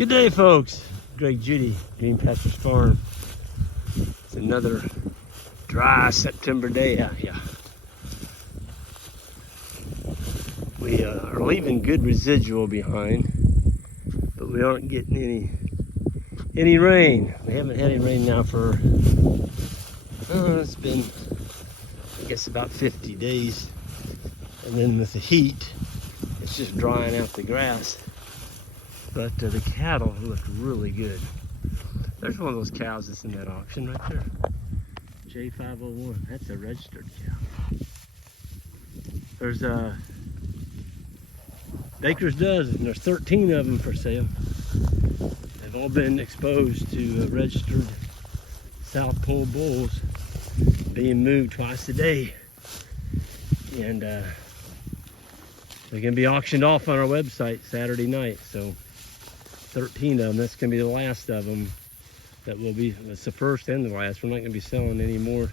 Good day, folks. Greg, Judy, Green Pastures Farm. It's another dry September day out here. We are leaving good residual behind, but we aren't getting any rain. We haven't had any rain now for, it's been, I guess, about 50 days. And then with the heat, it's just drying out the grass. But the cattle look really good. There's one of those cows that's in that auction right there. J501, that's a registered cow. There's a Baker's Dozen, there's 13 of them for sale. They've all been exposed to registered South Pole bulls being moved twice a day. And they're gonna be auctioned off on our website Saturday night. So 13 of them, that's gonna be the last of them. That will be, it's the first and the last. We're not gonna be selling any more.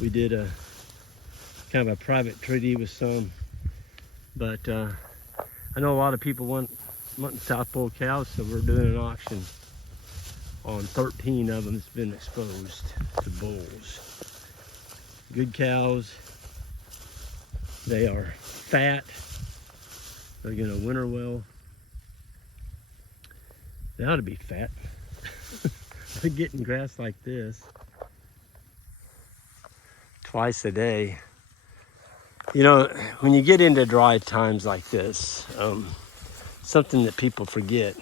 We did a kind of a private treaty with some, but I know a lot of people want South Pole cows, so we're doing an auction on 13 of them that's been exposed to bulls. Good cows. They are fat. They're gonna winter well. They ought to be fat. They're getting grass like this twice a day. You know, when you get into dry times like this, something that people forget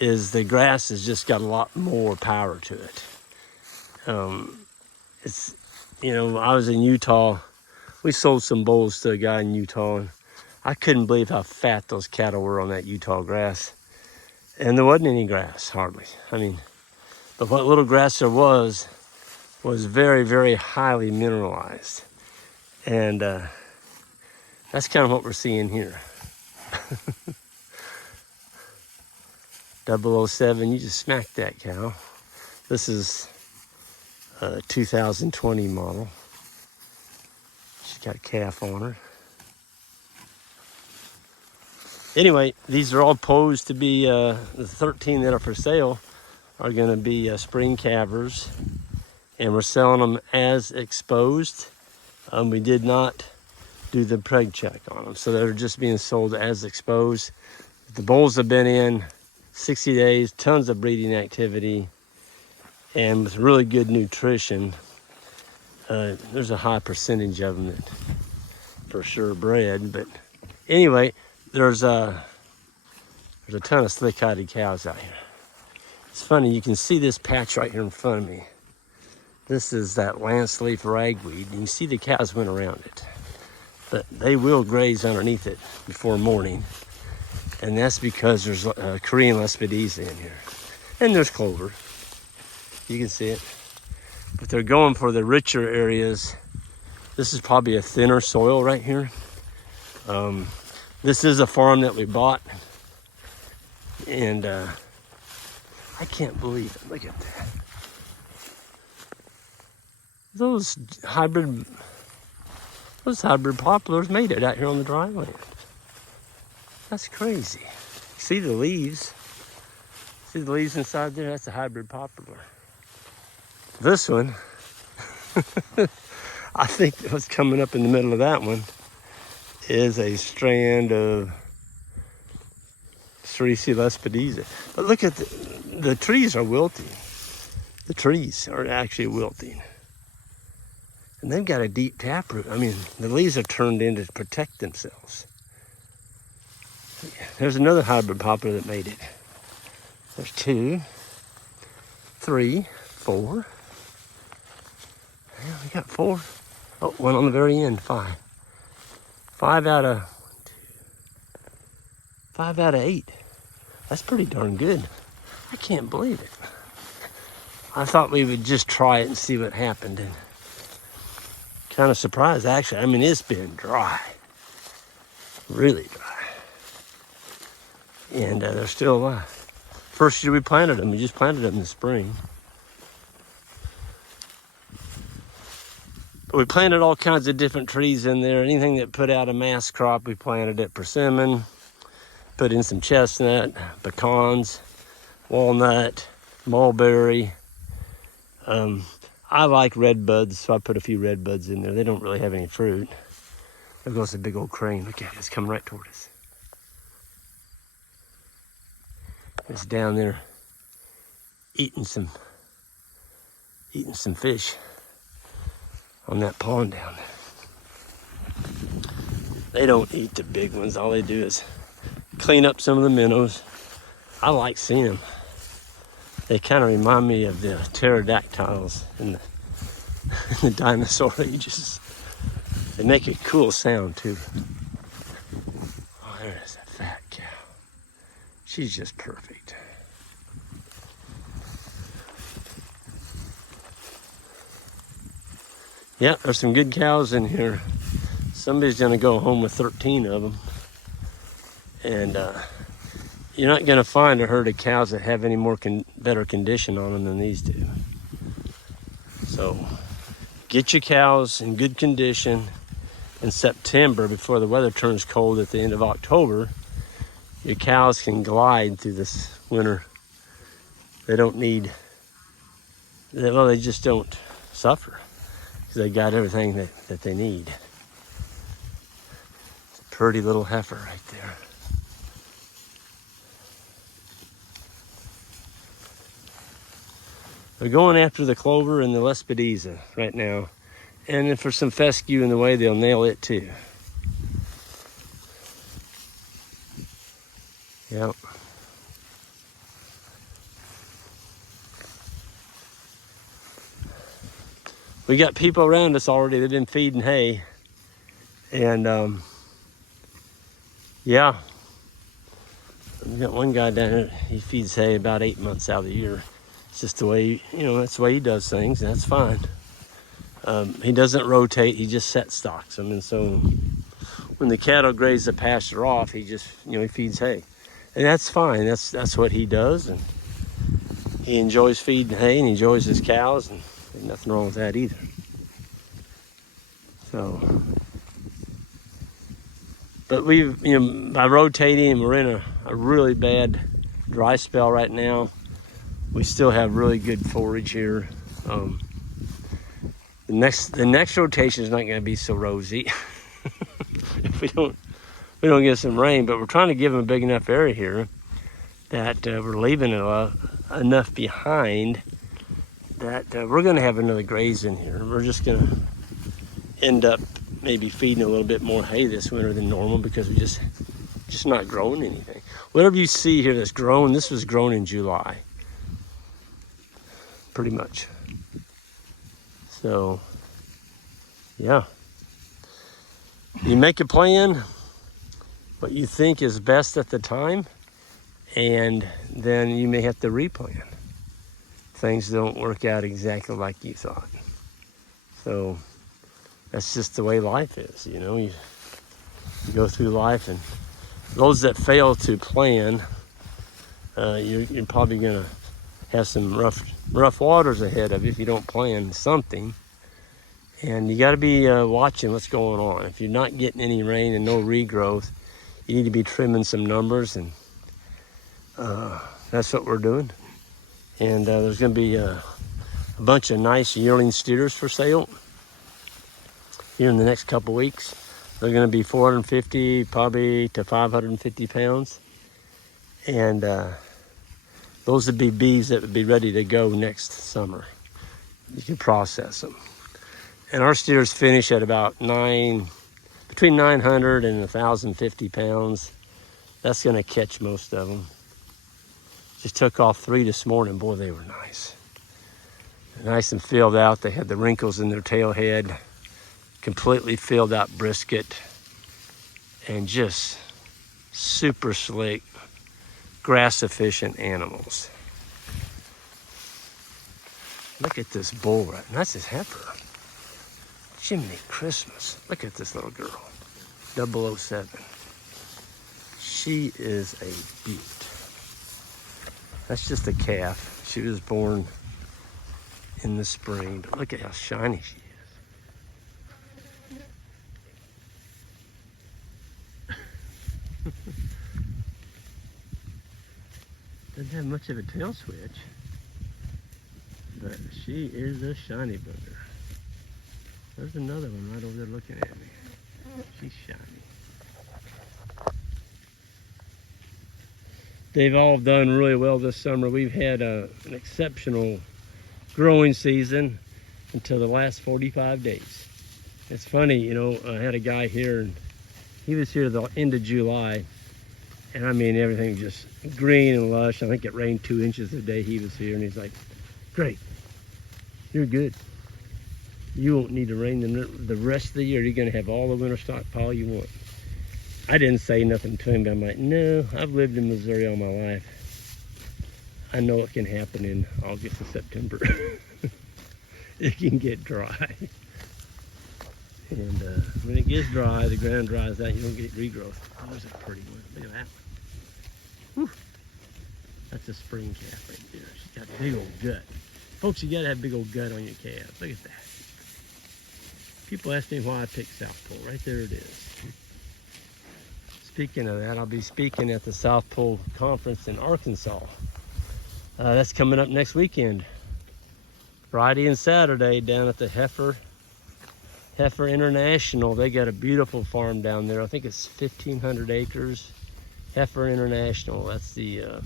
is the grass has just got a lot more power to it. It's, you know, I was in Utah. We sold some bulls to a guy in Utah, and I couldn't believe how fat those cattle were on that Utah grass. And there wasn't any grass, hardly. I mean, but what little grass there was very, very highly mineralized. And that's kind of what we're seeing here. 007, you just smacked that cow. This is a 2020 model. She's got a calf on her. Anyway, these are all posed to be, the 13 that are for sale are gonna be spring calvers, and we're selling them as exposed. We did not do the preg check on them, so they're just being sold as exposed. The bulls have been in 60 days, tons of breeding activity, and with really good nutrition. There's a high percentage of them that for sure bred, but anyway, there's a ton of slick-hided cows out here. It's funny, you can see this patch right here in front of me. This is that lance leaf ragweed, and you see the cows went around it. But they will graze underneath it before morning, and that's because there's Korean Lespedeza in here. And there's clover. You can see it. But they're going for the richer areas. This is probably a thinner soil right here. This is a farm that we bought, and I can't believe it. Look at that. Those hybrid poplars made it out here on the dry land. That's crazy. See the leaves? See the leaves inside there? That's a hybrid poplar. This one, I think what's coming up in the middle of that one is a strand of Cereus Lespedeza. But look at the trees are wilting. The trees are actually wilting. And they've got a deep taproot. I mean, the leaves are turned in to protect themselves. There's another hybrid poplar that made it. There's 2, 3, 4. Yeah, we got 4. Oh, one on the very end, 5. 5 out of 8. That's pretty darn good. I can't believe it. I thought we would just try it and see what happened. And kind of surprised, actually. I mean, it's been dry. Really dry. And they're still alive. First year we planted them, we just planted them in the spring. But we planted all kinds of different trees in there. Anything that put out a mass crop, we planted it. Persimmon, put in some chestnut, pecans, walnut, mulberry. I like red buds, so I put a few red buds in there. They don't really have any fruit. There goes a big old crane. Look at it, it's coming right toward us. It's down there eating some fish on that pond down there. They don't eat the big ones. All they do is clean up some of the minnows. I like seeing them. They kind of remind me of the pterodactyls in the dinosaur ages. They make a cool sound too. Oh, there's that fat cow. She's just perfect. Yeah, there's some good cows in here. Somebody's gonna go home with 13 of them. And you're not gonna find a herd of cows that have any more better condition on them than these do. So get your cows in good condition in September before the weather turns cold at the end of October. Your cows can glide through this winter. They don't need, well, they just don't suffer because they got everything that they need. It's a pretty little heifer right there. They're going after the clover and the lespedeza right now. And if there's some fescue in the way, they'll nail it too. Yep. We got people around us already. They've been feeding hay. And yeah. We got one guy down there, he feeds hay about 8 months out of the year. It's just the way, that's the way he does things, and that's fine. He doesn't rotate, he just set stocks them. And so when the cattle graze the pasture off, he just, he feeds hay. And that's fine, that's what he does. And he enjoys feeding hay and he enjoys his cows, and there's nothing wrong with that either. So, but we've, by rotating, we're in a really bad dry spell right now. We still have really good forage here. The next rotation is not going to be so rosy if we don't get some rain. But we're trying to give them a big enough area here that we're leaving enough behind that we're going to have another graze in here. We're just going to end up maybe feeding a little bit more hay this winter than normal because we just not growing anything. Whatever you see here that's grown, this was grown in July. Pretty much. So, yeah. You make a plan, what you think is best at the time, and then you may have to replan. Things don't work out exactly like you thought. So, that's just the way life is, You go through life, and those that fail to plan, you're probably going to have some rough waters ahead of you if you don't plan something. And you got to be watching what's going on. If you're not getting any rain and no regrowth, you need to be trimming some numbers, and that's what we're doing. And there's going to be a bunch of nice yearling steers for sale here in the next couple weeks. They're going to be 450 probably to 550 pounds. And those would be beeves that would be ready to go next summer. You can process them. And our steers finish at about between 900 and 1,050 pounds. That's going to catch most of them. Just took off 3 this morning. Boy, they were nice. Nice and filled out. They had the wrinkles in their tail head. Completely filled out brisket. And just super slick, grass efficient animals. Look at this bull right now. That's his heifer. Jiminy Christmas. Look at this little girl. 007. She is a beaut. That's just a calf. She was born in the spring, but look at how shiny she is. Doesn't have much of a tail switch, but she is a shiny booger. There's another one right over there looking at me. She's shiny. They've all done really well this summer. We've had an exceptional growing season until the last 45 days. It's funny, you know, I had a guy here, and he was here the end of July, and I mean, everything just green and lush. I think it rained 2 inches the day he was here, and he's like, great, you're good. You won't need to rain the rest of the year. You're gonna have all the winter stockpile you want. I didn't say nothing to him, but I'm like, no, I've lived in Missouri all my life. I know it can happen in August and September. It can get dry. And when it gets dry, the ground dries out, you don't get regrowth. Oh, there's a pretty one. Look at that one. Whew. That's a spring calf right there. She's got a big old gut. Folks, you gotta have big old gut on your calf. Look at that. People ask me why I pick South Pole. Right there it is. Speaking of that, I'll be speaking at the South Pole Conference in Arkansas. That's coming up next weekend. Friday and Saturday down at the Heifer International. They got a beautiful farm down there. I think it's 1,500 acres. Heifer International. That's the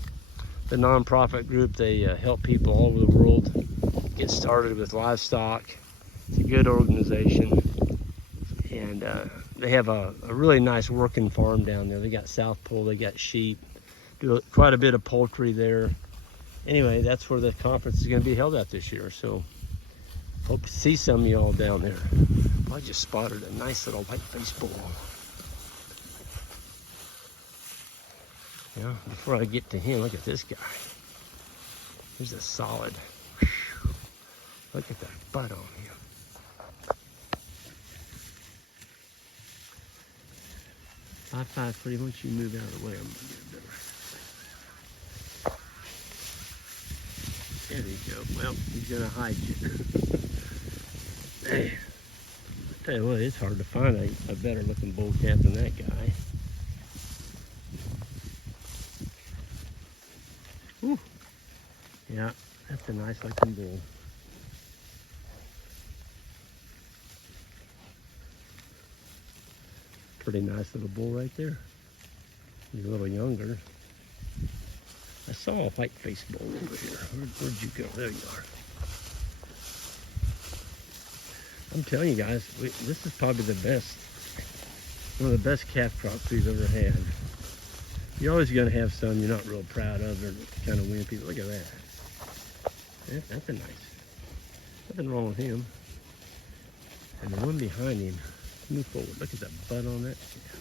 nonprofit group. They help people all over the world get started with livestock. It's a good organization, and they have a really nice working farm down there. They got South Pole, they got sheep, do quite a bit of poultry there. Anyway, that's where the conference is going to be held at this year, so hope to see some of y'all down there. I just spotted a nice little white-faced bull. Yeah, before I get to him, look at this guy. He's a solid. Whew, look at that butt on him. High-five, pretty much. You move out of the way, I'm gonna get better. There you go. Well, he's gonna hide you. Hey, I tell you what, it's hard to find a better looking bull calf than that guy. Whew. Yeah, that's a nice looking bull. Pretty nice little bull right there. He's a little younger. I saw a white-faced bull over here. Where'd you go? There you are. I'm telling you guys, this is probably the best, one of the best calf crops we've ever had. You're always going to have some you're not real proud of or kind of wimpy. Look at that. That's a nice. Nothing wrong with him. And the one behind him, move forward. Look at that butt on that. Yeah.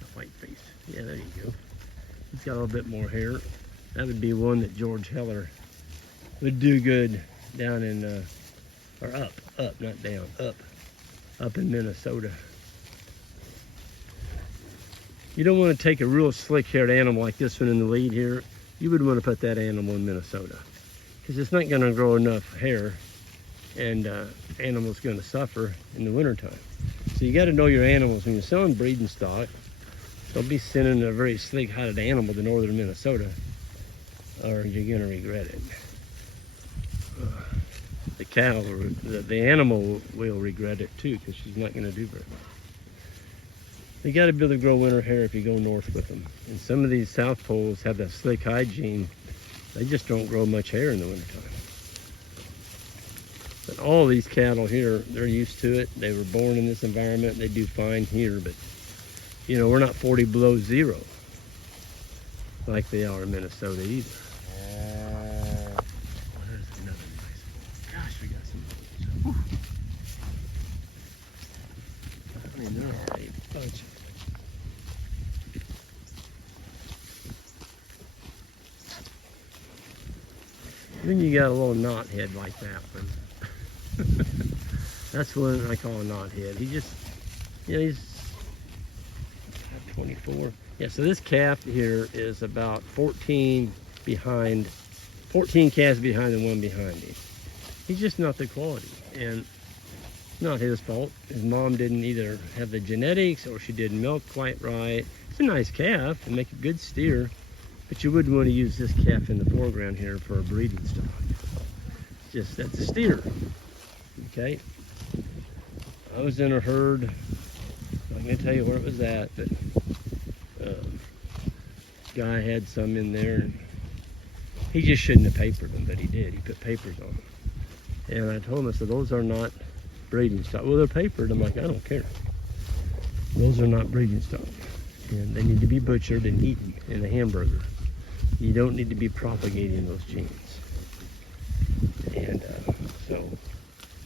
The white face. Yeah, there you go. He's got a little bit more hair. That would be one that George Heller would do good down in, or up, not down, up in Minnesota. You don't want to take a real slick-haired animal like this one in the lead here. You would want to put that animal in Minnesota because it's not going to grow enough hair, and animal's going to suffer in the wintertime. So you got to know your animals when you're selling breeding stock. Don't be sending a very sleek-hided animal to northern Minnesota, or you're going to regret it. The cow, the animal will regret it too, because she's not going to do very well. You got to be able to grow winter hair if you go north with them. And some of these South Poles have that slick hide gene. They just don't grow much hair in the wintertime. But all these cattle here, they're used to it. They were born in this environment. They do fine here, but you know, we're not 40 below zero like they are in Minnesota either. Oh, there's another nice one. Gosh, we got some bulls. I mean, there are a bunch of them. Then you got a little knothead like that one. That's one I call a knothead. He just, you know, he's 24. Yeah, so this calf here is about 14 calves behind the one behind him. He's just not the quality, and it's not his fault. His mom didn't either have the genetics or she didn't milk quite right. It's a nice calf and make a good steer, But you wouldn't want to use this calf in the foreground here for a breeding stock. Just, that's a steer, okay? I was in a herd, I'm gonna tell you where it was at, but guy had some in there, and he just shouldn't have papered them, but he did. He put papers on them. And I told him, I said, those are not breeding stock. Well, they're papered. I'm like, I don't care. Those are not breeding stock. And they need to be butchered and eaten in a hamburger. You don't need to be propagating those genes. And so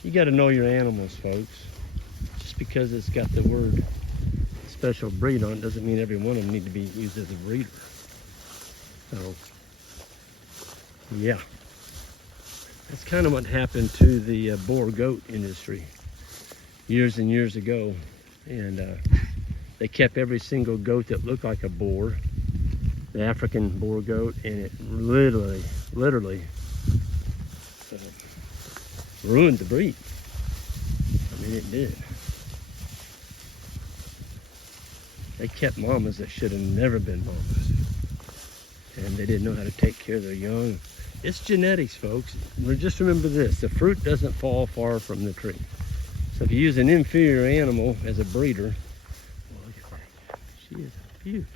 you got to know your animals, folks. Just because it's got the word special breed on it doesn't mean every one of them need to be used as a breeder. So, yeah. That's kind of what happened to the boar goat industry years and years ago. And they kept every single goat that looked like a boar, the African boar goat, and it literally ruined the breed. I mean, it did. They kept mamas that should have never been mamas. And they didn't know how to take care of their young. It's genetics, folks. Just remember this, the fruit doesn't fall far from the tree. So if you use an inferior animal as a breeder, well, look at that. She is a beaut.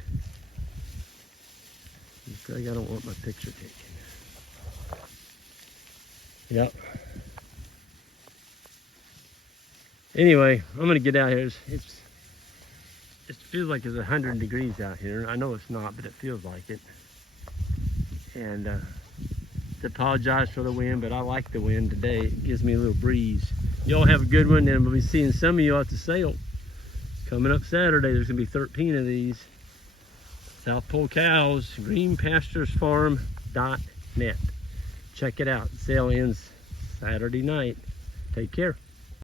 I don't want my picture taken. Yep. Anyway, I'm gonna get out here. It feels like it's 100 degrees out here. I know it's not, but it feels like it. And to apologize for the wind, but I like the wind today. It gives me a little breeze. Y'all have a good one, and we'll be seeing some of you at the sale. Coming up Saturday, there's gonna be 13 of these. South Pole Cows, greenpasturesfarm.net. Check it out. Sale ends Saturday night. Take care.